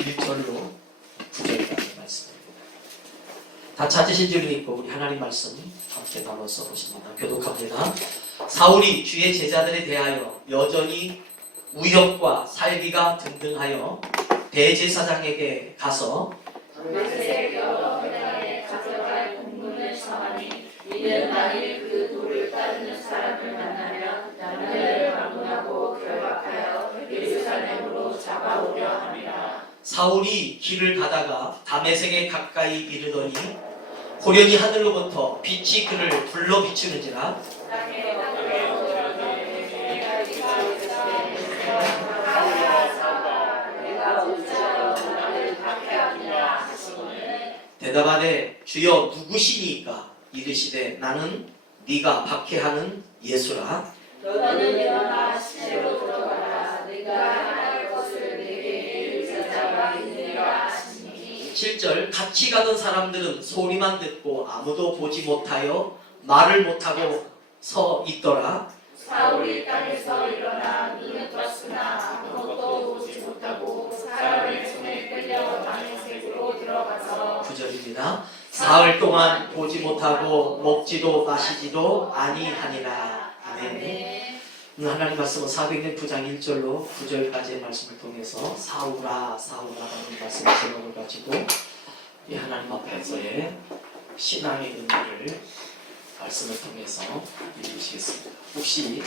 1절로 9절까지 말씀입니다. 다 찾으신 줄 믿고 우리 하나님 말씀 함께 나눠서 보십니다. 교독합니다. 사울이 주의 제자들에 대하여 여전히 우역과 살기가 등등하여 대제사장에게 가서 다메섹 여러 회당에 가져갈 공문을 청하니 이는 만일 그 도를 따르는 사람을 만나면 나를 방문하고 결박하여 예루살렘으로 잡아오려 함이라. 사울이 길을 가다가 다메섹에 가까이 이르더니 호련히 하늘로부터 빛이 그를 불러 비추는지라 땅에 내가 어찌하여 나를 박해하느냐 하시거늘 대답하되 주여 누구시니까? 이르시되 나는 네가 박해하는 예수라. 너는 일어나 시내로 들어가라. 네가 할 것을 내게 이룰 자가 있느니라 하시니 7절 같이 가던 사람들은 소리만 듣고 아무도 보지 못하여 말을 못하고 서 있더라. 사울이 땅에서 일어나 눈을 떴으나 아무것도 보지 못하고 사람의 손에 끌려 다메섹으로 들어가서 9절입니다. 사흘 동안 보지 못하고 먹지도 마시지도 아니하니라. 아멘. 오늘 하나님 말씀은 사도행전 9장 1절로 9절까지의 말씀을 통해서 사울아 사울아 하는 말씀의 제목을 가지고 이 하나님 앞에서의 신앙의 의미를 말씀을 통해서 읽으시겠습니다. 혹시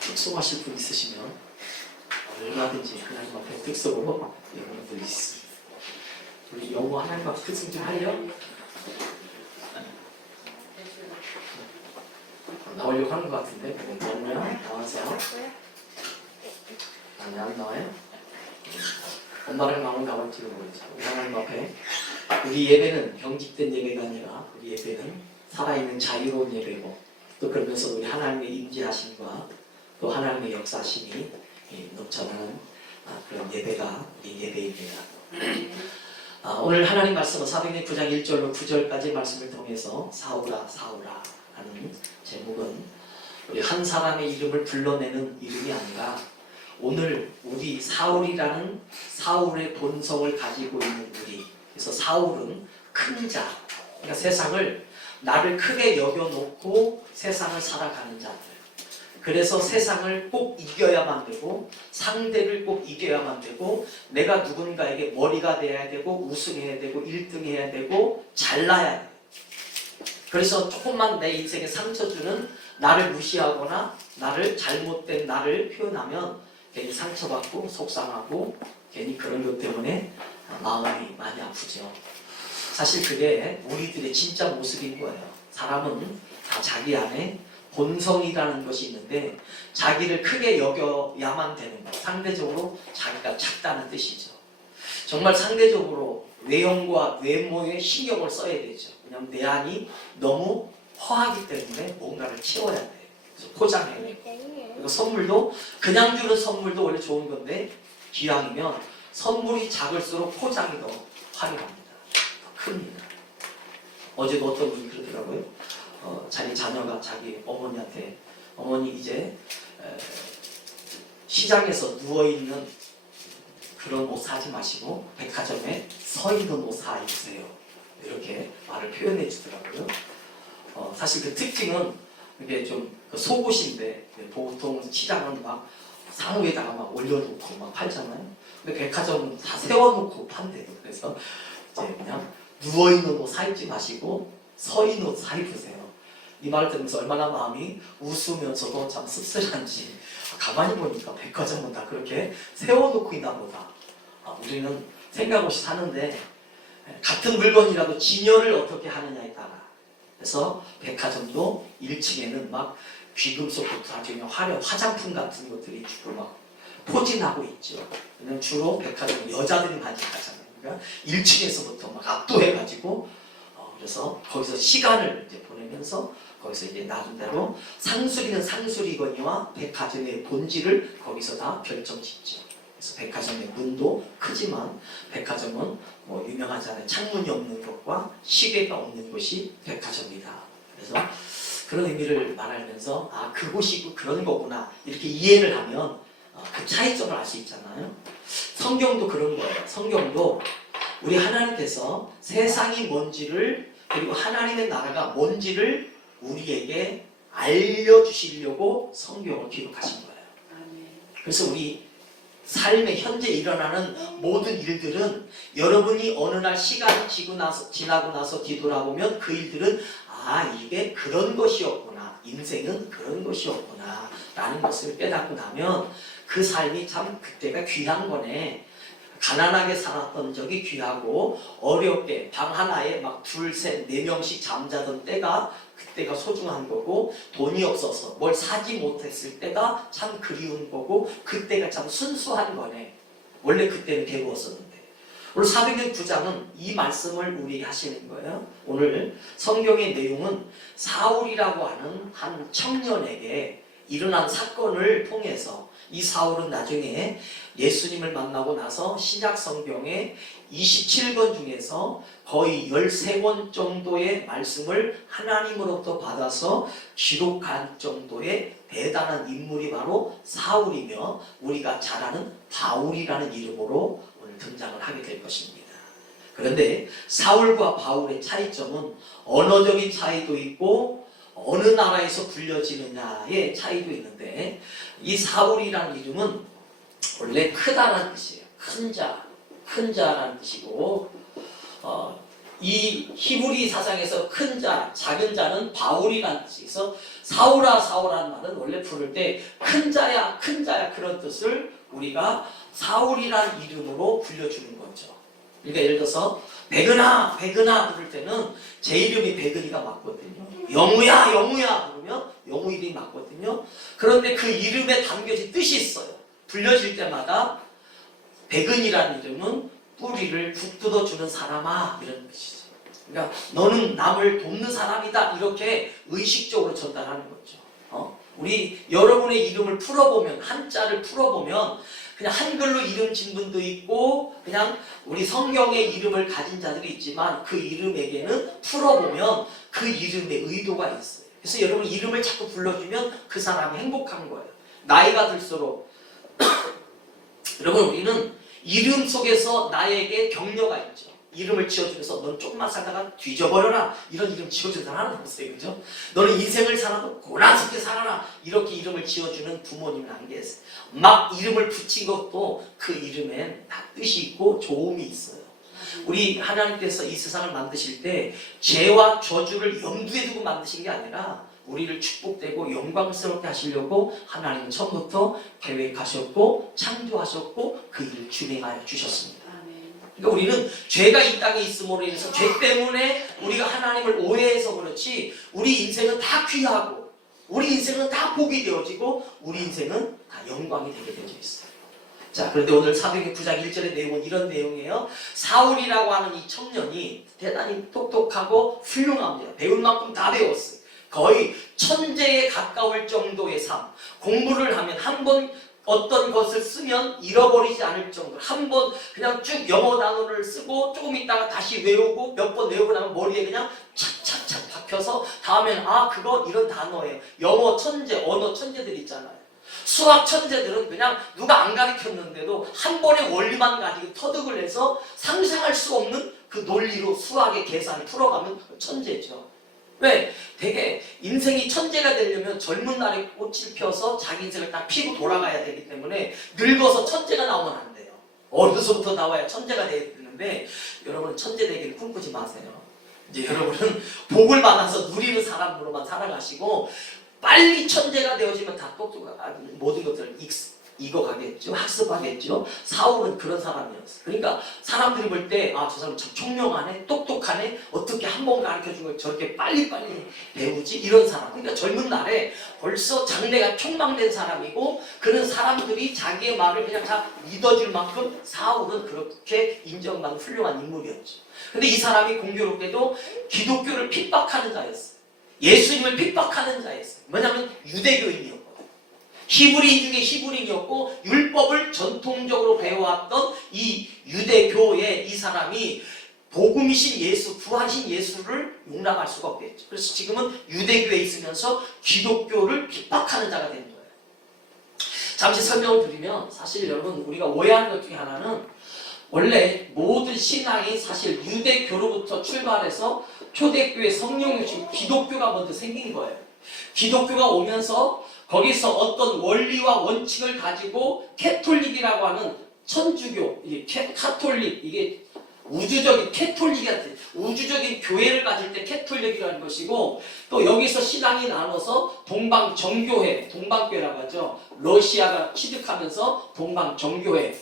특송하실 분 있으시면 얼마든지 하나님 앞에 특송으로 영어를 드릴 수 있습니다. 우리 영어 하나님 앞에 특송 좀 하려? 나오려고 하는 것 같은데 영어요? 나와세요? 아니 안 나와요? 엄마랑 나오면 나올지도 모르죠. 우리 하나님 앞에 우리 예배는 경직된 예배가 아니라 우리 예배는 살아있는 자유로운 예배고 또 그러면서 우리 하나님의 임재하심과 또 하나님의 역사심이 넘쳐나는 그런 예배가 우리 예배입니다. 오늘 하나님 말씀은 사도행전 9장 1절로 9절까지 말씀을 통해서 사울아 사울아 하는 제목은 우리 한 사람의 이름을 불러내는 이름이 아니라 오늘 우리 사울이라는 사울의 본성을 가지고 있는 우리, 그래서 사울은 큰 자, 그러니까 세상을 나를 크게 여겨놓고 세상을 살아가는 자들, 그래서 세상을 꼭 이겨야만 되고 상대를 꼭 이겨야만 되고 내가 누군가에게 머리가 돼야 되고 우승해야 되고 1등 해야 되고 잘나야 돼. 그래서 조금만 내 인생에 상처 주는 나를 무시하거나 나를 잘못된 나를 표현하면 괜히 상처받고 속상하고 괜히 그런 것 때문에 마음이 많이 아프죠. 사실 그게 우리들의 진짜 모습인 거예요. 사람은 다 자기 안에 본성이라는 것이 있는데 자기를 크게 여겨야만 되는 거예요. 상대적으로 자기가 작다는 뜻이죠. 정말 상대적으로 외형과 외모에 신경을 써야 되죠. 왜냐하면 내 안이 너무 허하기 때문에 뭔가를 채워야 돼요. 그래서 포장해야 돼요. 그리고 선물도 그냥 주는 선물도 원래 좋은 건데 기왕이면 선물이 작을수록 포장이 더 화려합니다. 더 큽니다. 어제도 어떤 분이 그러더라고요. 자기 자녀가 자기 어머니한테 어머니 이제 시장에서 누워있는 그런 옷 사지 마시고 백화점에 서 있는 옷 사 입으세요. 이렇게 말을 표현해 주더라고요. 사실 그 특징은 이게 좀 속옷인데 보통 시장은 막 상위에다가 막 올려놓고 막 팔잖아요. 근데 백화점은 다 세워놓고 판대요. 그래서 이제 그냥 누워있는 옷 사 입지 마시고 서 있는 옷 사 입으세요. 이 말을 들으면서 얼마나 마음이 웃으면서도 참 씁쓸한지 가만히 보니까 백화점은 다 그렇게 세워놓고 있나 보다. 우리는 생각 없이 사는데 같은 물건이라도 진열을 어떻게 하느냐에 따라 그래서 백화점도 1층에는 막 귀금속부터 아주 그냥 화장품 같은 것들이 주로 막 포진하고 있죠. 왜냐면 주로 백화점은 여자들이 많이 가잖아요. 그러니까 1층에서부터 막 압도해가지고 그래서 거기서 시간을 이제 보내면서 거기서 이제 나름대로 상술이는 상술이거니와 백화점의 본질을 거기서 다 결정짓죠. 그래서 백화점의 문도 크지만 백화점은 뭐 유명하잖아요. 창문이 없는 것과 시계가 없는 곳이 백화점이다. 그래서 그런 의미를 말하면서 그곳이 그런 거구나 이렇게 이해를 하면 그 차이점을 알 수 있잖아요. 성경도 그런 거예요. 성경도 우리 하나님께서 세상이 뭔지를 그리고 하나님의 나라가 뭔지를 우리에게 알려주시려고 성경을 기록하신 거예요. 그래서 우리 삶에 현재 일어나는 모든 일들은 여러분이 어느 날 시간이 지나고 나서 뒤돌아보면 그 일들은 이게 그런 것이었구나, 인생은 그런 것이었구나 라는 것을 깨닫고 나면 그 삶이 참 그때가 귀한 거네. 가난하게 살았던 적이 귀하고 어렵게 방 하나에 막 둘, 셋, 네 명씩 잠자던 때가 그때가 소중한 거고 돈이 없어서 뭘 사지 못했을 때가 참 그리운 거고 그때가 참 순수한 거네. 원래 그때는 괴로웠었는데. 오늘 사도행전 9장은 이 말씀을 우리에게 하시는 거예요. 오늘 성경의 내용은 사울이라고 하는 한 청년에게 일어난 사건을 통해서 이 사울은 나중에 예수님을 만나고 나서 신약 성경의 27권 중에서 거의 13권 정도의 말씀을 하나님으로부터 받아서 기록한 정도의 대단한 인물이 바로 사울이며 우리가 잘 아는 바울이라는 이름으로 오늘 등장을 하게 될 것입니다. 그런데 사울과 바울의 차이점은 언어적인 차이도 있고 어느 나라에서 불려지느냐의 차이도 있는데 이 사울이라는 이름은 원래 크다라는 뜻이에요. 큰 자라는 뜻이고 이 히브리 사상에서 큰 자, 작은 자는 바울이라는 뜻이어서 사울아 사울아는 말은 원래 부를 때 큰 자야 그런 뜻을 우리가 사울이라는 이름으로 불려주는 거죠. 그러니까 예를 들어서 백은아 부를 때는 제 이름이 백은이가 맞거든요. 영우야 부르면 영우 이름이 맞거든요. 그런데 그 이름에 담겨진 뜻이 있어요. 불려질 때마다 백은이라는 이름은 뿌리를 북돋워주는 사람아 이런 뜻이죠. 그러니까 너는 남을 돕는 사람이다 이렇게 의식적으로 전달하는 거죠. 우리 여러분의 이름을 풀어보면 한자를 풀어보면 그냥 한글로 이름 진 분도 있고 그냥 우리 성경의 이름을 가진 자들이 있지만 그 이름에게는 풀어보면 그 이름의 의도가 있어요. 그래서 여러분 이름을 자꾸 불러주면 그 사람이 행복한 거예요. 나이가 들수록 여러분 우리는 이름 속에서 나에게 격려가 있죠. 이름을 지어주면서 넌 조금만 살다가 뒤져버려라 이런 이름 지어주는 사람 하나도 없어요. 그죠? 너는 인생을 살아도 고난스럽게 살아라 이렇게 이름을 지어주는 부모님은 안 계세요. 막 이름을 붙인 것도 그 이름엔 다 뜻이 있고 조음이 있어요. 우리 하나님께서 이 세상을 만드실 때 죄와 저주를 염두에 두고 만드신 게 아니라 우리를 축복되고 영광스럽게 하시려고 하나님은 처음부터 계획하셨고 창조하셨고 그 일을 준행하여 주셨습니다. 그러니까 우리는 죄가 이 땅에 있음으로 인해서 죄 때문에 우리가 하나님을 오해해서 그렇지 우리 인생은 다 귀하고 우리 인생은 다 복이 되어지고 우리 인생은 다 영광이 되게 되어 있어요. 자, 그런데 오늘 사도행전 9장 1절의 내용은 이런 내용이에요. 사울이라고 하는 이 청년이 대단히 똑똑하고 훌륭합니다. 배울 만큼 다 배웠어요. 거의 천재에 가까울 정도의 삶. 공부를 하면 한 번 어떤 것을 쓰면 잃어버리지 않을 정도로 한 번 그냥 쭉 영어 단어를 쓰고 조금 있다가 다시 외우고 몇 번 외우고 나면 머리에 그냥 착착착 박혀서 다음에는 그거 이런 단어예요. 영어 천재, 언어 천재들 있잖아요. 수학 천재들은 그냥 누가 안 가르쳤는데도 한 번의 원리만 가지고 터득을 해서 상상할 수 없는 그 논리로 수학의 계산을 풀어가면 천재죠. 왜? 되게 인생이 천재가 되려면 젊은 날에 꽃을 펴서 자기 인생을 딱 피고 돌아가야 되기 때문에 늙어서 천재가 나오면 안 돼요. 어려서부터 나와야 천재가 돼야 되는데 여러분 천재 되기를 꿈꾸지 마세요. 이제 여러분은 복을 받아서 누리는 사람으로만 살아가시고 빨리 천재가 되어지면 다 똑똑하고 모든 것들을 익어가겠죠. 학습하겠죠. 사울은 그런 사람이었어요. 그러니까 사람들이 볼 때 저 사람 참 총명하네, 똑똑하네, 어떻게 한 번 가르쳐준 걸 저렇게 빨리빨리 배우지? 이런 사람. 그러니까 젊은 날에 벌써 장래가 촉망된 사람이고 그런 사람들이 자기의 말을 그냥 다 믿어줄 만큼 사울은 그렇게 인정받는 훌륭한 인물이었죠. 근데 이 사람이 공교롭게도 기독교를 핍박하는 자였어요. 예수님을 핍박하는 자였어요. 왜냐하면 유대교인이었거든요. 히브리인 중에 히브리인이었고 율법을 전통적으로 배워왔던 이 유대교의 이 사람이 복음이신 예수, 부활이신 예수를 용납할 수가 없겠죠. 그래서 지금은 유대교에 있으면서 기독교를 핍박하는 자가 된 거예요. 잠시 설명을 드리면 사실 여러분 우리가 오해하는 것 중에 하나는 원래 모든 신앙이 사실 유대교로부터 출발해서 초대교회 성령이 주신 기독교가 먼저 생긴 거예요. 기독교가 오면서 거기서 어떤 원리와 원칙을 가지고 캐톨릭이라고 하는 천주교, 이게 카톨릭, 이게 우주적인 캐톨릭한테 우주적인 교회를 가질 때 캐톨릭이라는 것이고, 또 여기서 신앙이 나눠서 동방정교회, 동방교회라고 하죠. 러시아가 취득하면서 동방정교회.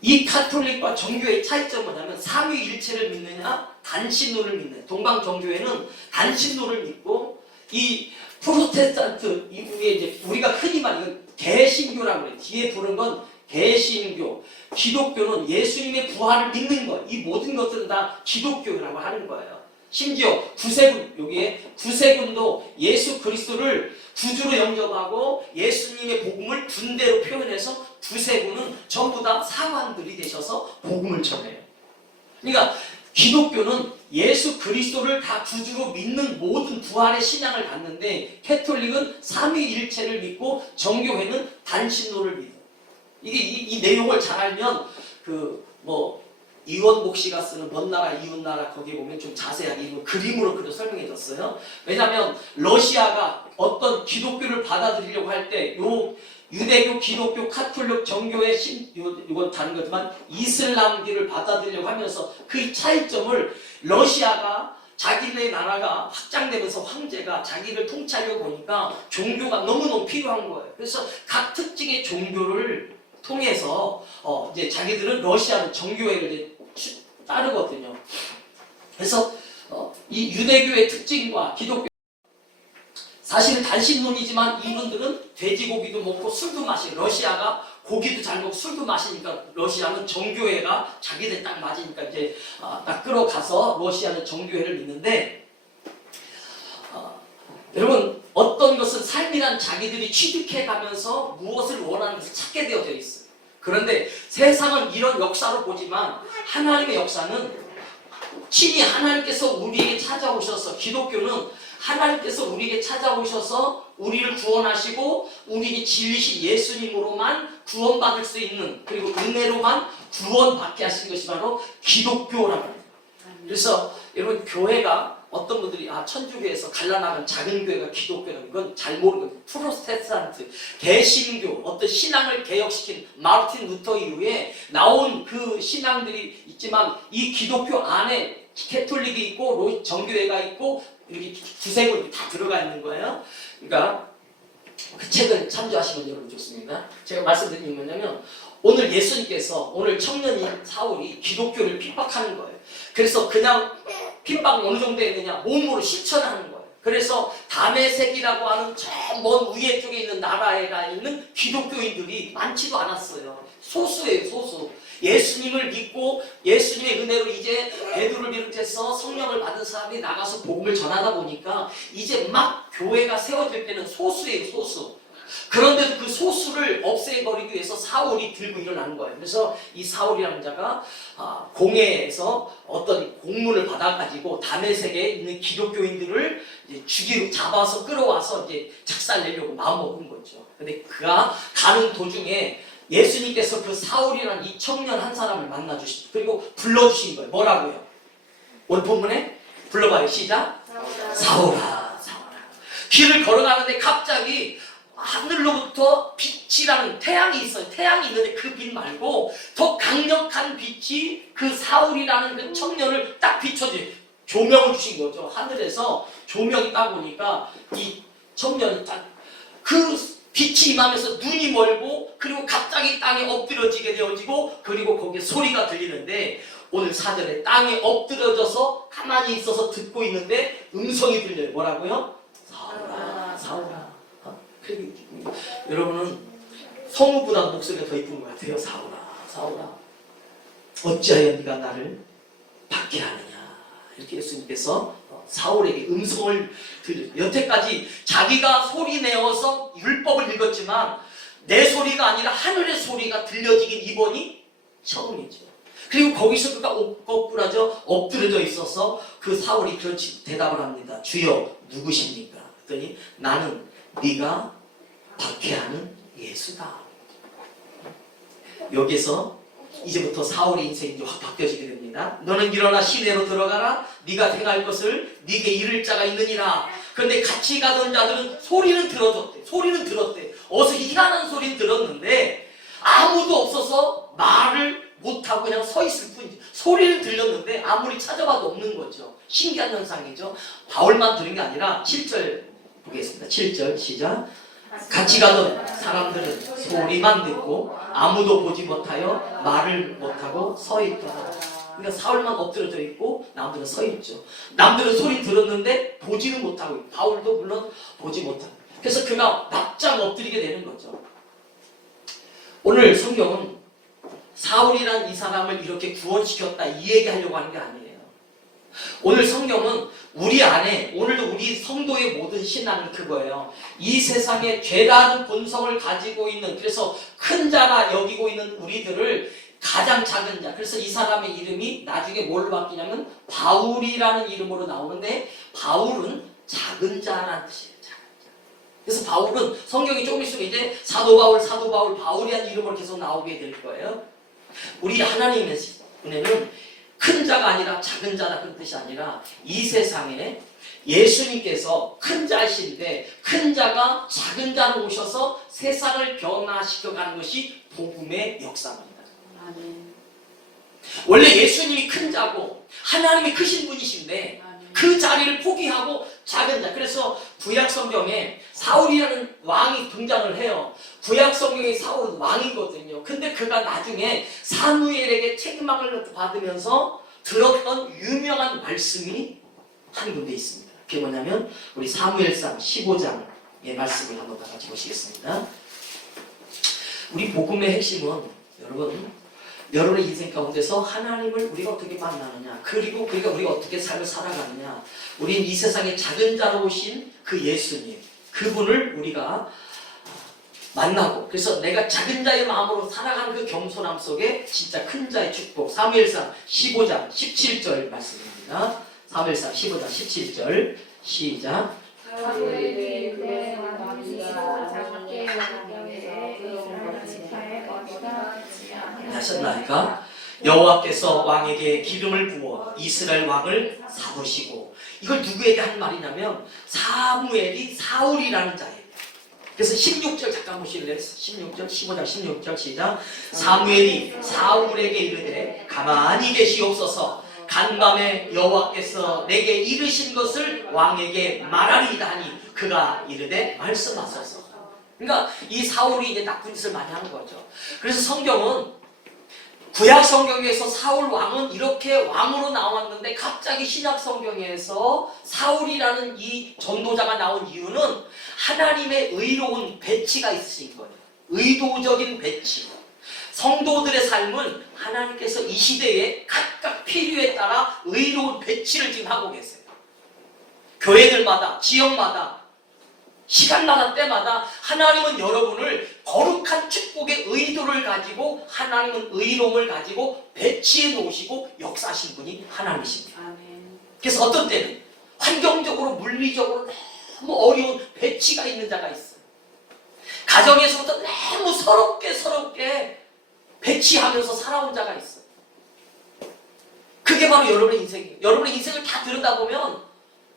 이 카톨릭과 정교회의 차이점은 뭐냐면 삼위일체를 믿느냐 단신론을 믿느냐. 동방정교회는 단신론을 믿고, 이 프로테스탄트 이후에 이제 우리가 흔히 말하는 개신교라고 그래요. 뒤에 부른 건 개신교. 기독교는 예수님의 부활을 믿는 거예요. 이 모든 것들은 다 기독교라고 하는 거예요. 심지어 구세군, 여기에 구세군도 예수 그리스도를 구주로 영접하고 예수님의 복음을 군대로 표현해서 구세군은 전부 다 사관들이 되셔서 복음을 전해요. 그러니까 기독교는 예수 그리스도를 다 구주로 믿는 모든 부활의 신앙을 갖는데, 캐톨릭은 삼위일체를 믿고 정교회는 단신론을 믿어요. 이 내용을 잘 알면 이원복 씨가 쓰는 먼 나라 이웃 나라 거기에 보면 좀 자세하게 이거 그림으로 그려 설명해줬어요. 왜냐하면 러시아가 어떤 기독교를 받아들이려고 할 때 요 유대교, 기독교, 카톨릭, 정교회, 이건 다른 거지만 이슬람기를 받아들이려고 하면서 그 차이점을 러시아가 자기네 나라가 확장되면서 황제가 자기를 통치하려고 보니까 종교가 너무너무 필요한 거예요. 그래서 각 특징의 종교를 통해서 이제 자기들은 러시아는 정교회를 이제 따르거든요. 그래서 이 유대교의 특징과 기독교, 사실은 단신론이지만 이분들은 돼지고기도 먹고 술도 마시고, 러시아가 고기도 잘 먹고 술도 마시니까 러시아는 정교회가 자기들 딱 맞으니까 이제 딱 끌어가서 러시아는 정교회를 믿는데, 여러분 어떤 것은 삶이란 자기들이 취득해가면서 무엇을 원하는 것을 찾게 되어져 있어요. 그런데 세상은 이런 역사로 보지만 하나님의 역사는 친히 하나님께서 우리에게 찾아오셔서, 기독교는 하나님께서 우리에게 찾아오셔서 우리를 구원하시고 우리에게 진리신 예수님으로만 구원받을 수 있는, 그리고 은혜로만 구원받게 하신 것이 바로 기독교라고 합니다. 그래서 여러분 교회가 어떤 분들이 천주교에서 갈라나간 작은 교회가 기독교라는 건 잘 모르거든요. 프로테스탄트, 개신교, 어떤 신앙을 개혁시킨 마르틴 루터 이후에 나온 그 신앙들이 있지만, 이 기독교 안에 캐톨릭이 있고 정교회가 있고 이렇게 구세군이 다 들어가 있는 거예요. 그러니까 그 책을 참조하시면 여러분 좋습니다. 제가 말씀드린 게 뭐냐면, 오늘 예수님께서 오늘 청년인 사울이 기독교를 핍박하는 거예요. 그래서 그냥 핍박 어느 정도 했느냐, 몸으로 실천하는 거예요. 그래서 다메섹이라고 하는 저 먼 위에 쪽에 있는 나라에 있는 기독교인들이 많지도 않았어요. 소수예요, 소수. 예수님을 믿고 예수님의 은혜로 이제 베드로를 비롯해서 성령을 받은 사람이 나가서 복음을 전하다 보니까 이제 막 교회가 세워질 때는 소수예요, 소수. 그런데도 그 소수를 없애버리기 위해서 사울이 들고 일어나는 거예요. 그래서 이 사울이라는 자가 공회에서 어떤 공문을 받아가지고 다메섹에 있는 기독교인들을 이제 잡아서 끌어와서 이제 작살내려고 마음먹은 거죠. 근데 그가 가는 도중에 예수님께서 그 사울이라는 이 청년 한 사람을 만나주시고, 그리고 불러주신 거예요. 뭐라고요? 오늘 본문에 불러봐요. 시작. 사울아, 사울아. 길을 걸어가는데 갑자기 하늘로부터 빛이라는 태양이 있어요. 태양이 있는데 그 빛 말고 더 강력한 빛이 그 사울이라는 그 청년을 딱 비춰줘요. 조명을 주신 거죠. 하늘에서 조명이 딱 오니까 이 청년이 딱 그 빛이 임하면서 눈이 멀고, 그리고 갑자기 땅에 엎드려지게 되어지고, 그리고 거기에 소리가 들리는데, 오늘 4절에 땅에 엎드려져서 가만히 있어서 듣고 있는데 음성이 들려요. 뭐라고요? 사울아, 사울아. 여러분은 성우보다 목소리가 더 이쁜 것 같아요. 사울아, 사울아, 어찌하여 네가 나를 박해하느냐. 이렇게 예수님께서 사울에게 음성을 들려요. 여태까지 자기가 소리 내어서 율법을 읽었지만 내 소리가 아니라 하늘의 소리가 들려지긴 이번이 처음이죠. 그리고 거기서 그가 엎부러져 엎드려져 있어서 그 사울이 그런 대답을 합니다. 주여 누구십니까? 그랬더니 나는 네가 박해하는 예수다. 여기서 이제부터 사울의 인생이 이제 확 바뀌어지게 됩니다. 너는 일어나 시내로 들어가라. 네가 행할 것을 네게 이를 자가 있느니라. 그런데 같이 가던 자들은 소리는 들어줬대. 소리는 들었대. 어서 희한한 소리는 들었는데 아무도 없어서 말을 못하고 그냥 서 있을 뿐이지. 소리는 들렸는데 아무리 찾아봐도 없는 거죠. 신기한 현상이죠. 바울만 들은 게 아니라 7절 보겠습니다. 7절 시작. 같이 가던 사람들은 소리만 듣고 아무도 보지 못하여 말을 못하고 서 있더라. 그러니까 사울만 엎드려져 있고 남들은 서 있죠. 남들은 소리 들었는데 보지는 못하고, 바울도 물론 보지 못하고. 그래서 그가 납작 엎드리게 되는 거죠. 오늘 성경은 사울이란 이 사람을 이렇게 구원시켰다 이 얘기하려고 하는 게 아니에요. 오늘 성경은 우리 안에, 오늘도 우리 성도의 모든 신앙은 그거예요. 이 세상에 죄라는 본성을 가지고 있는, 그래서 큰 자라 여기고 있는 우리들을 가장 작은 자, 그래서 이 사람의 이름이 나중에 뭘로 바뀌냐면 바울이라는 이름으로 나오는데, 바울은 작은 자라는 뜻이에요. 작은 자. 그래서 바울은 성경이 조금 있으면 이제 사도 바울, 바울이라는 이름으로 계속 나오게 될 거예요. 우리 하나님의 은혜는 큰 자가 아니라 작은 자다 그런 뜻이 아니라, 이 세상에 예수님께서 큰 자이신데 큰 자가 작은 자로 오셔서 세상을 변화시켜가는 것이 복음의 역사입니다. 원래 예수님이 큰 자고 하나님이 크신 분이신데 그 자리를 포기하고 작은 자. 그래서 구약 성경에 사울이라는 왕이 등장을 해요. 구약 성경에 사울은 왕이거든요. 근데 그가 나중에 사무엘에게 책망을 받으면서 들었던 유명한 말씀이 한 군데 있습니다. 그게 뭐냐면 우리 사무엘상 15장의 말씀을 한번 다 같이 보시겠습니다. 우리 복음의 핵심은 여러분의 인생 가운데서 하나님을 우리가 어떻게 만나느냐, 그리고 우리가 어떻게 삶을 살아가느냐, 우린 이 세상에 작은 자로 오신 그 예수님, 그분을 우리가 만나고, 그래서 내가 작은 자의 마음으로 살아가는 그 겸손함 속에 진짜 큰 자의 축복. 사무엘상 15장 17절 말씀입니다. 사무엘상 15장 17절 시작. 사무엘이 그의 왕이시고 작게 하셨나이까? 여호와께서 왕에게 기름을 부어 이스라엘 왕을 삼으시고. 이걸 누구에게 한 말이냐면 사무엘이 사울이라는 자예요. 그래서 16절 잠깐 보실래요? 16절, 15장 16절 시작. 사무엘이 사울에게 이르되 가만히 계시옵소서. 간밤에 여호와께서 내게 이르신 것을 왕에게 말하리이다 하니 그가 이르되 말씀하소서. 그러니까 이 사울이 이제 나쁜 짓을 많이 하는 거죠. 그래서 성경은, 구약 성경에서 사울 왕은 이렇게 왕으로 나왔는데 갑자기 신약 성경에서 사울이라는 이 전도자가 나온 이유는 하나님의 의로운 배치가 있으신 거예요. 의도적인 배치. 성도들의 삶은 하나님께서 이 시대에 각각 필요에 따라 의로운 배치를 지금 하고 계세요. 교회들마다, 지역마다, 시간마다, 때마다 하나님은 여러분을 거룩한 축복의 의도를 가지고, 하나님은 의로움을 가지고 배치해 놓으시고 역사하신 분이 하나님이십니다. 그래서 어떤 때는 환경적으로, 물리적으로 너무 어려운 배치가 있는 자가 있어요. 가정에서부터 너무 서럽게 배치하면서 살아온 자가 있어요. 그게 바로 여러분의 인생이에요. 여러분의 인생을 다 들여다보면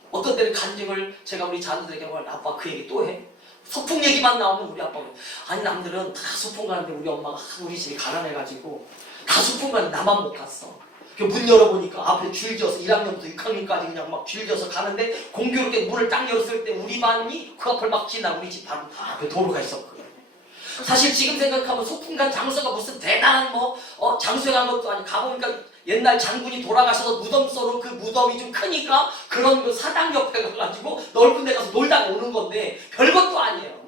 어떤 때는 간증을 제가 우리 자녀들에게 말, 아빠 그 얘기 또 해? 소풍 얘기만 나오면 우리 아빠가, 아니 남들은 다 소풍 가는데 우리 엄마가 우리 집이 가난해가지고 다 소풍 가는데 나만 못 갔어. 문 열어보니까 앞에 줄 지어서 1학년부터 6학년까지 그냥 막 줄 지어서 가는데 공교롭게 문을 딱 열었을 때 우리 반이 그 앞을 막 지나 우리 집 바로 앞에 도로가 있었거든요. 사실 지금 생각하면 소풍 간 장소가 무슨 대단한 장소에 간 것도 아니고, 가보니까 옛날 장군이 돌아가셔서 무덤 썰은 그 무덤이 좀 크니까 그런 그 사당 옆에 가가지고 넓은 데 가서 놀다가 오는 건데 별것도 아니에요.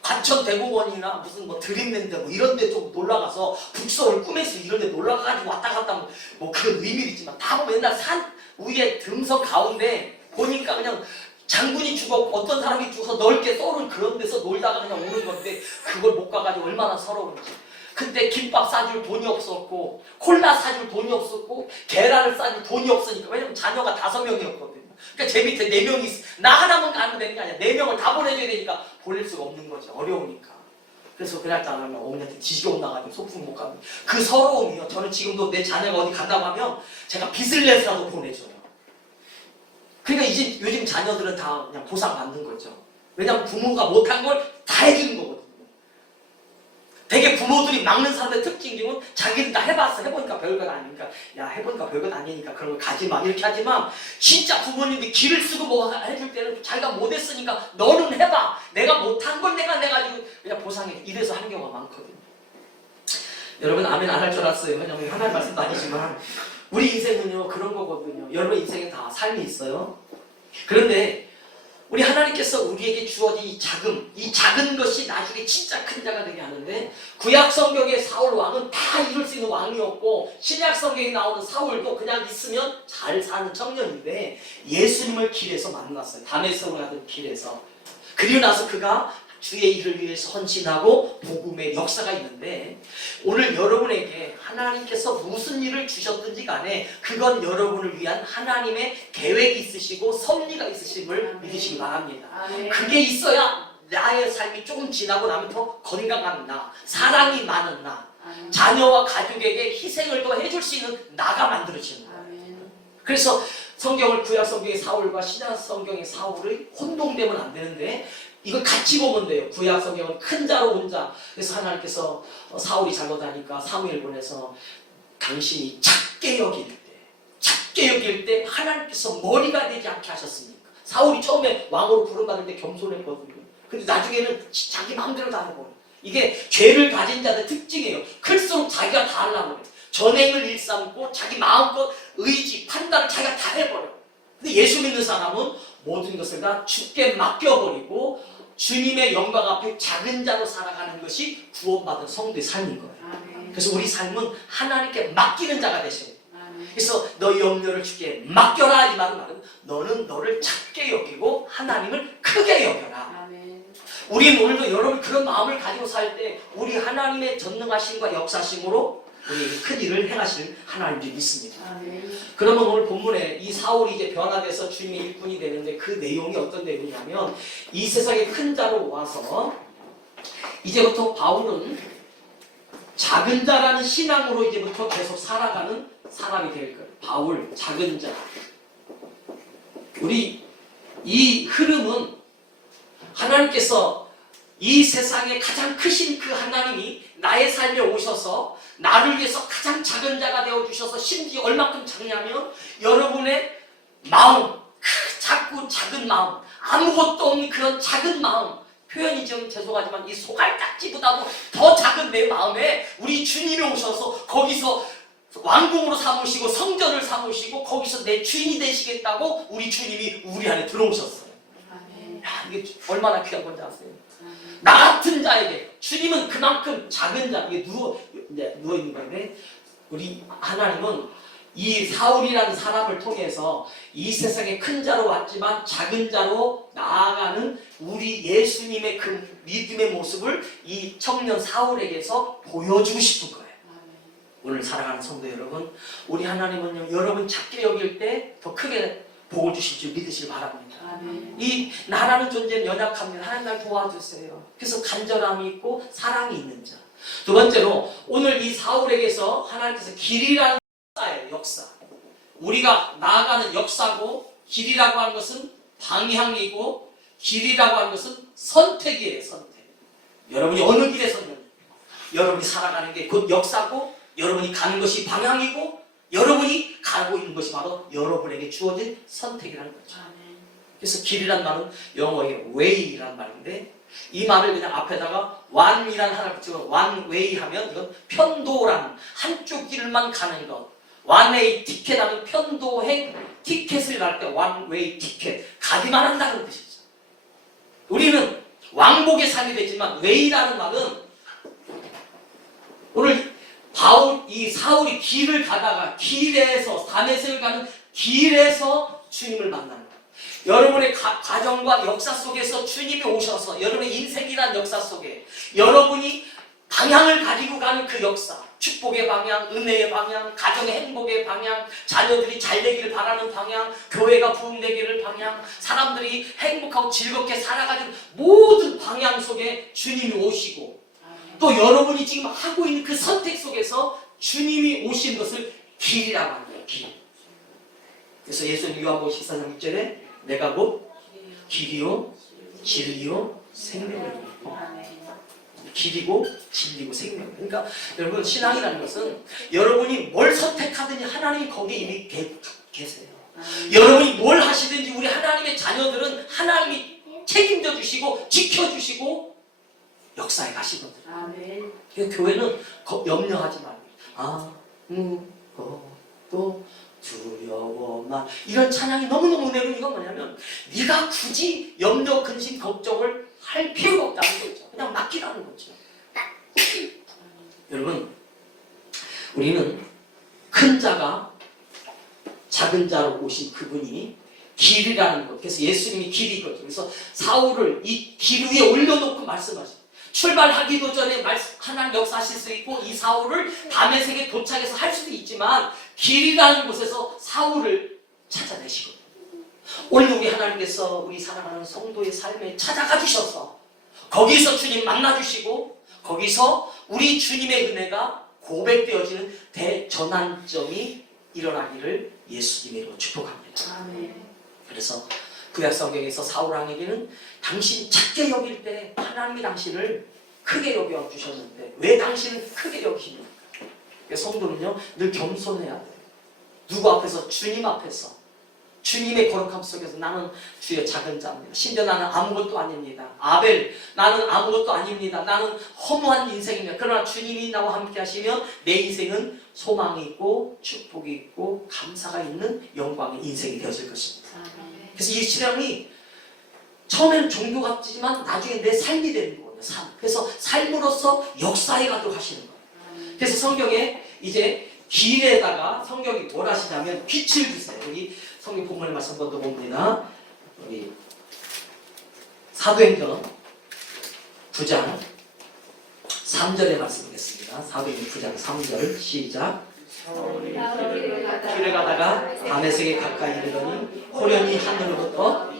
과천 대공원이나 무슨 드림랜드 이런 데 좀 놀러가서 북서울 꿈에서 이런 데 놀러가가지고 왔다 갔다 그런 의미도 있지만, 다 보면 옛날 산 위에 등석 가운데 보니까 그냥 장군이 죽었고 어떤 사람이 죽어서 넓게 썰은 그런 데서 놀다가 그냥 오는 건데, 그걸 못 가가지고 얼마나 서러운지. 그때 김밥 싸줄 돈이 없었고, 콜라 사줄 돈이 없었고, 계란을 싸줄 돈이 없으니까. 왜냐면 자녀가 5명이었거든요. 그러니까 제 밑에 4명이 나 하나만 가면 되는 게 아니라 4명을 다 보내줘야 되니까 보낼 수가 없는 거죠. 어려우니까. 그래서 그날따라 어머니한테 뒤지게 혼나가지고 소풍 못 가고 그 서러움이요. 저는 지금도 내 자녀가 어디 간다고 하면 제가 빚을 내서라도 보내줘요. 그러니까 이제 요즘 자녀들은 다 그냥 보상받는 거죠. 왜냐하면 부모가 못한 걸 다 해주는 거거든요. 되게 부모들이 막는 사람의 특징은 자기는 다 해봤어. 해보니까 별것 아니니까. 야, 해보니까 별것 아니니까 그런 거 가지 마. 이렇게 하지만 진짜 부모님이 기를 쓰고 뭐 해줄 때는 자기가 못했으니까 너는 해봐. 내가 못한 걸 내가 내가지고 그냥 보상해. 이래서 하는 경우가 많거든요. 여러분 아멘 안 할 줄 알았어요. 왜냐면 하나님 말씀도 아니지만 우리 인생은요 그런 거거든요. 여러분 인생에 다 삶이 있어요. 그런데 우리 하나님께서 우리에게 주어진 이 작은 것이 나중에 진짜 큰 자가 되게 하는데 구약 성경의 사울 왕은 다 이룰 수 있는 왕이었고 신약 성경에 나오는 사울도 그냥 있으면 잘 사는 청년인데 예수님을 길에서 만났어요. 다메섹으로 가던 길에서. 그리고 나서 그가 주의 일을 위해서 헌신하고 복음의 역사가 있는데 오늘 여러분에게 하나님께서 무슨 일을 주셨든지 간에 그건 여러분을 위한 하나님의 계획이 있으시고 섭리가 있으심을 믿으시기 바랍니다. 그게 있어야 나의 삶이 조금 지나고 나면 더 건강한 나, 사랑이 많은 나, 자녀와 가족에게 희생을 더 해줄 수 있는 나가 만들어지는 거예요. 그래서 성경을 구약 성경의 사울과 신약 성경의 사울이 혼동되면 안 되는데 이걸 같이 보면 돼요. 구약 성경은 큰 자로 온 자. 그래서 하나님께서 사울이 잘못하니까 사무엘 보내서 당신이 작게 여길 때 하나님께서 머리가 되지 않게 하셨습니까? 사울이 처음에 왕으로 부름받을 때 겸손했거든요. 근데 나중에는 자기 마음대로 다 해버려요. 이게 죄를 가진 자들의 특징이에요. 클수록 자기가 다 하려고 해요. 전행을 일삼고 자기 마음껏 의지, 판단을 자기가 다 해버려요. 근데 예수 믿는 사람은 모든 것을 다 주께 맡겨버리고 주님의 영광 앞에 작은 자로 살아가는 것이 구원받은 성도의 삶인 거예요. 그래서 우리 삶은 하나님께 맡기는 자가 되셔야 돼요. 그래서 너희 염려를 주께 맡겨라 이 말은 너는 너를 작게 여기고 하나님을 크게 여겨라. 우리는 오늘도 여러분 그런 마음을 가지고 살 때 우리 하나님의 전능하심과 역사심으로 우리 큰 일을 행하실 하나님을 믿습니다. 그러면 오늘 본문에 이 사울이 이제 변화돼서 주님의 일꾼이 되는데 그 내용이 어떤 내용이냐면 이 세상의 큰 자로 와서 이제부터 바울은 작은 자라는 신앙으로 이제부터 계속 살아가는 사람이 될 거예요. 바울, 작은 자. 우리 이 흐름은 하나님께서 이 세상에 가장 크신 그 하나님이 나의 삶에 오셔서 나를 위해서 가장 작은 자가 되어주셔서 심지어 얼마큼 작냐면 여러분의 마음, 작고 작은 마음, 아무것도 없는 그런 작은 마음, 표현이 좀 죄송하지만 이 소갈딱지보다도 더 작은 내 마음에 우리 주님이 오셔서 거기서 왕궁으로 삼으시고 성전을 삼으시고 거기서 내 주인이 되시겠다고 우리 주님이 우리 안에 들어오셨어요. 야, 이게 얼마나 귀한 건지 아세요? 나 같은 자에게 주님은 그만큼 작은 자, 이게 누워있는 건데 우리 하나님은 이 사울이라는 사람을 통해서 이 세상에 큰 자로 왔지만 작은 자로 나아가는 우리 예수님의 그 믿음의 모습을 이 청년 사울에게서 보여주고 싶은 거예요. 오늘 사랑하는 성도 여러분, 우리 하나님은요 여러분 작게 여길 때 더 크게 복을 주실 줄 믿으시기 바랍니다. 이 나라는 존재는 연약합니다. 하나님 날 도와주세요. 그래서 간절함이 있고 사랑이 있는 자. 두 번째로 오늘 이 사울에게서 하나님께서 길이라는 역사. 우리가 나아가는 역사고 길이라고 하는 것은 방향이고 길이라고 하는 것은 선택이에요. 선택. 여러분이 어느 길에 섰느냐. 여러분이 살아가는 게 곧 역사고 여러분이 가는 것이 방향이고 여러분이 가고 있는 것이 바로 여러분에게 주어진 선택이라는 거죠. 그래서 길이란 말은 영어의 way라는 말인데 이 말을 그냥 앞에다가 one이라는 하나를 붙이고 one way 하면 이건 편도라는 한쪽 길만 가는 것. one way 티켓 하면 편도행 티켓을 갈 때 one way 티켓 가기만 한다는 뜻이죠. 우리는 왕복의 삶이 되지만 way라는 말은 오늘 이 사울이 길을 가다가 길에서 다메섹을 가는 길에서 주님을 만나는 거예요. 여러분의 가정과 역사 속에서 주님이 오셔서 여러분의 인생이란 역사 속에 여러분이 방향을 가지고 가는 그 역사, 축복의 방향, 은혜의 방향, 가정의 행복의 방향, 자녀들이 잘 되기를 바라는 방향, 교회가 부흥되기를 방향, 사람들이 행복하고 즐겁게 살아가는 모든 방향 속에 주님이 오시고 또 여러분이 지금 하고 있는 그 선택 속에서 주님이 오신 것을 길이라고 하는 거예요. 길. 그래서 예수님 요한복음 14장 6절에 내가 곧 길이요 진리요 생명이요. 길이고 진리고 생명. 그러니까 여러분 신앙이라는 것은 여러분이 뭘 선택하든지 하나님이 거기에 이미 계세요. 여러분이 뭘 하시든지 우리 하나님의 자녀들은 하나님이 책임져 주시고 지켜주시고 역사에 가시거든요. 아멘. 그러니까 교회는 염려하지 말고 아무것도 두려워만 이런 찬양이 너무너무 은혜로운 이건 뭐냐면 네가 굳이 염려 근심 걱정을 할 필요가 없다는 거죠. 그냥 맡기라는 거죠. 여러분 우리는 큰 자가 작은 자로 오신 그분이 길이라는 것. 그래서 예수님이 길이거든요. 그래서 사울을 이 길 위에 올려놓고 말씀하시죠. 출발하기도 전에 하나님 역사하실 수 있고 이 사울을 다메섹에 도착해서 할 수도 있지만 길이라는 곳에서 사울을 찾아내시거든요. 오늘 우리 하나님께서 우리 사랑하는 성도의 삶에 찾아가 주셔서 거기서 주님 만나주시고 거기서 우리 주님의 은혜가 고백되어지는 대전환점이 일어나기를 예수님으로 축복합니다. 아멘. 그래서 구약 성경에서 사울 왕에게는 당신 작게 여길 때 하나님이 당신을 크게 여겨 주셨는데 왜 당신은 크게 여기십니까? 성도는요 늘 겸손해야 돼요. 누구 앞에서? 주님 앞에서. 주님의 거룩함 속에서 나는 주의 작은 자입니다. 심지어 나는 아무것도 아닙니다. 아벨 나는 아무것도 아닙니다. 나는 허무한 인생입니다. 그러나 주님이 나와 함께 하시면 내 인생은 소망이 있고 축복이 있고 감사가 있는 영광의 인생이 되어질 것입니다. 그래서 이 신앙이 처음에는 종교 같지만 나중에 내 삶이 되는 거예요. 삶. 그래서 삶으로서 역사에 가도록 하시는 거예요. 그래서 성경에 이제 길에다가 성경이 뭘 하시냐면 빛을 주세요. 여기 성경 본문의 말씀 한번 더 봅니다. 우리 사도행전 9장 3절의 말씀이겠습니다. 사도행전 9장 3절 시작. 길을 가다가 다메섹에 가까이 이르더니 호련히 하늘로부터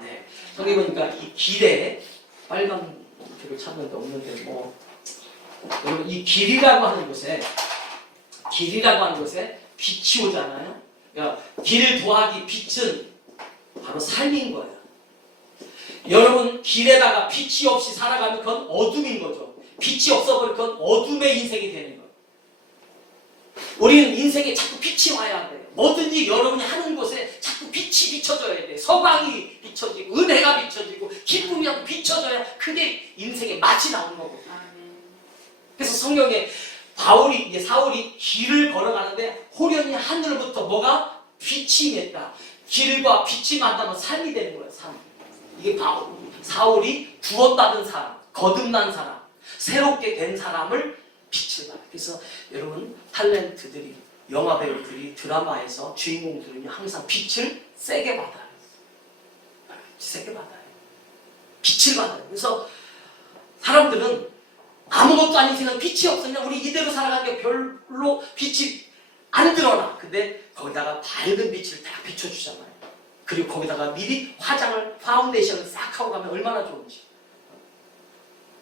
네. 저기 보니까 이 길에 빨간 길을 찾는데 없는데 뭐 여러분 이 길이라고 하는 곳에 빛이 오잖아요. 그러니까 길 더하기 빛은 바로 삶인 거예요. 여러분 길에다가 빛이 없이 살아가면 그건 어둠인 거죠. 빛이 없어버리면 그건 어둠의 인생이 되는 거예요. 우리는 인생에 자꾸 빛이 와야 돼요. 뭐든지 여러분이 하는 곳에 자꾸 빛이 비춰져야 돼요. 서광이 비춰지고 은혜가 비춰지고 기쁨이 자꾸 비춰져야 그게 인생의 맛이 나오는 거거든요. 그래서 성경에 사울이 길을 걸어가는데 호련히 하늘부터 뭐가? 빛이 맺다. 길과 빛이 만나면 삶이 되는 거예요. 삶. 이게 바로 사울이 구원받은 사람, 거듭난 사람, 새롭게 된 사람을 빛을 받아요. 그래서 여러분 탤런트들이 영화 배우들이 드라마에서 주인공들은 항상 빛을 세게 받아요. 세게 받아요. 빛을 받아요. 그래서 사람들은 아무것도 아닌 생각 빛이 없으면 우리 이대로 살아가는 게 별로 빛이 안 드러나. 근데 거기다가 밝은 빛을 딱 비춰주잖아요. 그리고 거기다가 미리 파운데이션을 싹 하고 가면 얼마나 좋은지.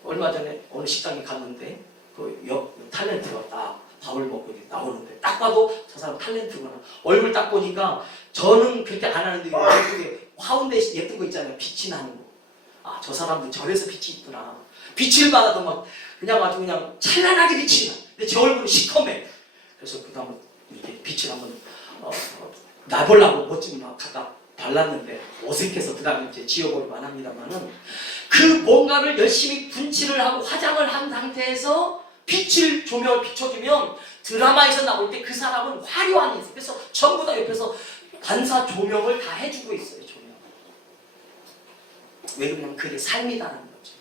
얼마 전에 어느 식당에 갔는데 그 탤런트가 딱 밥을 먹고 나오는데 딱 봐도 저 사람 탤런트구나. 얼굴 딱 보니까 저는 그렇게 안 하는데 얼굴에 파운데이션 예쁜 거 있잖아요. 빛이 나는 거. 아, 저 사람도 저래서 빛이 있구나. 빛을 받아도 막 그냥 아주 그냥 찬란하게 빛이 나. 근데 제 얼굴은 시커매. 그래서 그 다음에 이렇게 빛을 한번 나보려고 멋지게 막 갖다 발랐는데 어색해서 그 다음에 이제 지워버리만 합니다만은 그 뭔가를 열심히 분칠을 하고 화장을 한 상태에서 빛을 조명을 비춰주면 드라마에서 나올 때 그 사람은 화려한 인생. 그래서 전부 다 옆에서 반사 조명을 다 해주고 있어요. 조명. 왜 그러냐면 그게 삶이다라는 거죠.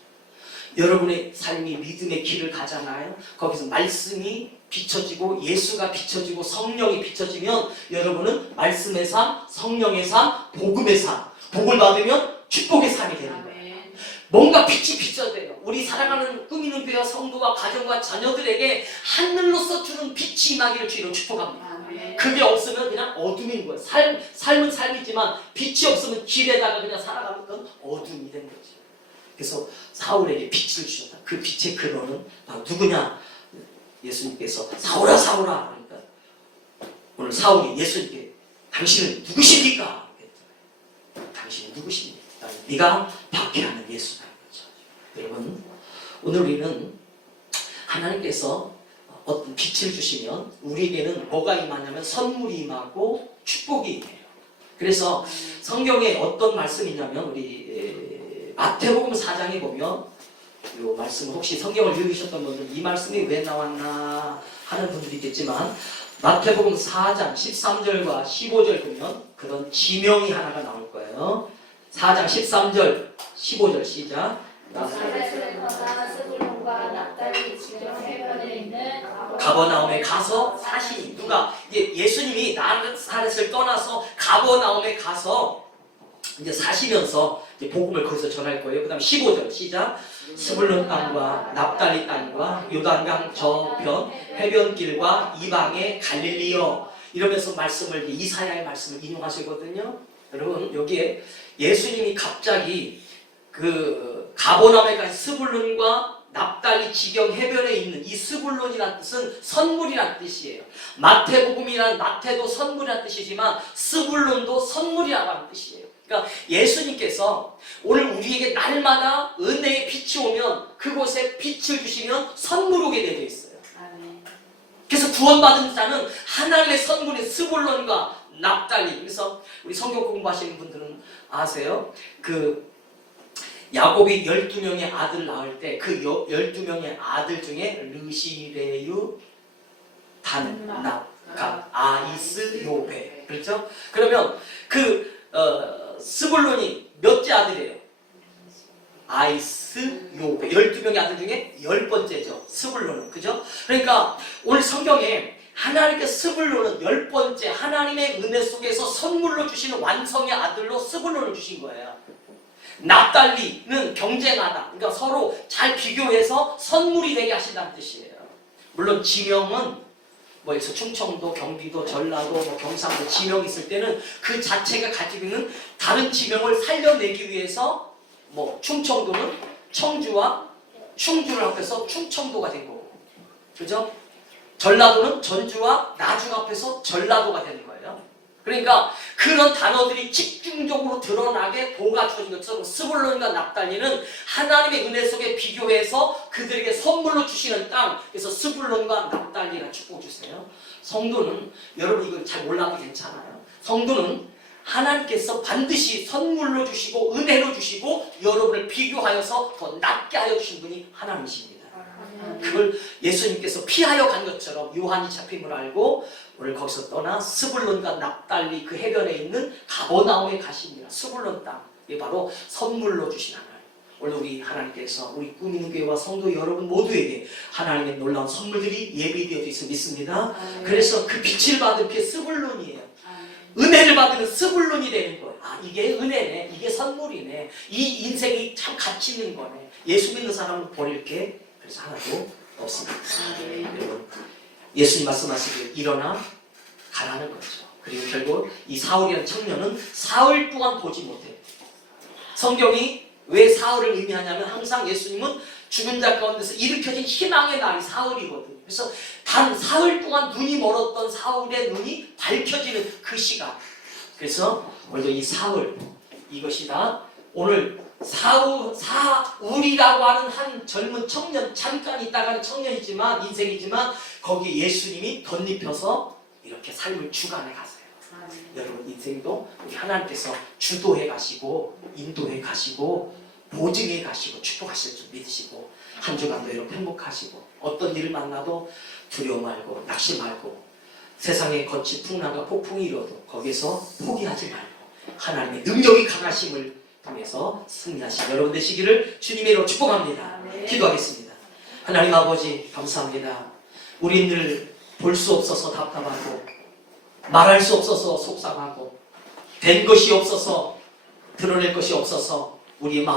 여러분의 삶이 믿음의 길을 가잖아요. 거기서 말씀이 비춰지고 예수가 비춰지고 성령이 비춰지면 여러분은 말씀의 삶, 성령의 삶, 복음의 삶, 복을 받으면 축복의 삶이 되는 거예요. 뭔가 빛이 비춰야 돼요. 우리 사랑하는 꿈이는 교회 성도와 가정과 자녀들에게 하늘로서 주는 빛이 임하기를 주로 축복합니다. 그게 없으면 그냥 어둠인 거예요. 삶은 삶이지만 빛이 없으면 길에다가 그냥 살아가는 건 어둠이 된 거죠. 그래서 사울에게 빛을 주셨다. 그 빛의 근원은 바로 누구냐? 예수님께서 사울아 사울아, 그러니까 오늘 사울이 예수님께 당신은 누구십니까? 당신은 누구십니까? 네가 박해하는 예수다. 그렇죠? 여러분, 오늘 우리는 하나님께서 어떤 빛을 주시면 우리에게는 뭐가 임하냐면 선물이 임하고 축복이 임해요. 그래서 성경에 어떤 말씀이 있냐면 우리 마태복음 4장에 보면 이 말씀, 혹시 성경을 읽으셨던 분들 이 말씀이 왜 나왔나 하는 분들이 있겠지만, 마태복음 4장 13절과 15절 보면 그런 지명이 하나가 나올 거예요. 4장 13절 15절 시작. 나사렛에거나 스불론과 납달리 지경 해변에 있는 가버나움에 가서 사시니, 누가 이제 예수님이 나사렛을 떠나서 가버나움에 가서 이제 사시면서 이제 복음을 거기서 전할 거예요. 그다음 15절 시작. 스불론 땅과 납달리 땅과 요단강 저편 해변길과 이방의 갈릴리여, 이러면서 말씀을, 이사야의 말씀을 인용하시거든요. 여러분, 여기에 예수님이 갑자기 그 가버나움에 간 스불론과 납달리 지경 해변에 있는 이 스불론이라는 뜻은 선물이라는 뜻이에요. 마태복음이란 마태도 선물이라는 뜻이지만 스불론도 선물이라고 하는 뜻이에요. 그러니까 예수님께서 오늘 우리에게 날마다 은혜의 빛이 오면 그곳에 빛을 주시면 선물 오게 되어 있어요. 그래서 구원받은 자는 하나님의 선물인 스불론과 납달리. 그래서 우리 성경 공부하시는 분들은 아세요? 그 야곱이 12명의 아들 낳을 때 그 12명의 아들 중에 르시레유, 단납, 아이스, 요베. 그렇죠? 그러면 그 스불론이 몇째 아들이에요? 아이스, 요베. 12명의 아들 중에 10번째죠. 스불론은. 그죠? 그러니까 오늘 성경에 하나님께 스불론은 10번째 하나님의 은혜 속에서 선물로 주시는 완성의 아들로 스불론을 주신 거예요. 납달리는 경쟁하다. 그러니까 서로 잘 비교해서 선물이 되게 하신다는 뜻이에요. 물론 지명은 뭐 여기서 충청도, 경기도, 전라도, 뭐 경상도 지명이 있을 때는 그 자체가 가지고 있는 다른 지명을 살려내기 위해서 뭐 충청도는 청주와 충주를 합해서 충청도가 된 거고, 그죠? 전라도는 전주와 나주가 합해서 전라도가 되는 거예요. 그러니까 그런 단어들이 집중적으로 드러나게 도가 주어진 것처럼 스불론과 납달리는 하나님의 은혜 속에 비교해서 그들에게 선물로 주시는 땅. 그래서 스불론과 납달리라는 축복을 주세요. 성도는, 여러분 이걸 잘 몰라도 괜찮아요. 성도는 하나님께서 반드시 선물로 주시고 은혜로 주시고 여러분을 비교하여서 더 낫게 하여 주신 분이 하나님이십니다. 그걸 예수님께서 피하여 간 것처럼 요한이 잡힘을 알고 오늘 거기서 떠나 스불론과 납달리 그 해변에 있는 가버나움에 가십니다. 스불론 땅, 이게 바로 선물로 주신 하나님. 오늘 우리 하나님께서 우리 꿈있는 교회와 성도 여러분 모두에게 하나님의 놀라운 선물들이 예비되어 있음을 믿습니다. 그래서 그 빛을 받은 게 스불론이에요. 은혜를 받으면 스불론이 되는 거예요. 아, 이게 은혜네, 이게 선물이네, 이 인생이 참 가치 있는 거네. 예수 믿는 사람은 버릴 게 그래서 하나도 없습니다. 여러분, 예수님 말씀하시길 일어나 가라는 거죠. 그리고 결국 이 사울이라는 청년은 사흘 동안 보지 못해요. 성경이 왜 사흘을 의미하냐면 항상 예수님은 죽은 자 가운데서 일으켜진 희망의 날이 사흘이거든요. 그래서 단 사흘 동안 눈이 멀었던 사울의 눈이 밝혀지는 그 시간. 그래서 오늘도 이 사흘, 이것이 다 오늘 사울이라고 하는 한 젊은 청년, 잠깐 있다가는 청년이지만 인생이지만 거기 예수님이 덧입혀서 이렇게 삶을 주관해 가세요. 여러분 인생도 우리 하나님께서 주도해 가시고 인도해 가시고 보증해 가시고 축복하실 줄 믿으시고 한 주간도 여러분 행복하시고 어떤 일을 만나도 두려워 말고 낙심 말고 세상에 거친 풍랑과 폭풍이 일어도 거기서 포기하지 말고 하나님의 능력이 강하심을 통해서 승리하신 여러분 되시기를 주님의 이름으로 축복합니다. 기도하겠습니다. 하나님 아버지 감사합니다. 우리 늘 볼 수 없어서 답답하고 말할 수 없어서 속상하고 된 것이 없어서 드러낼 것이 없어서 우리의 마음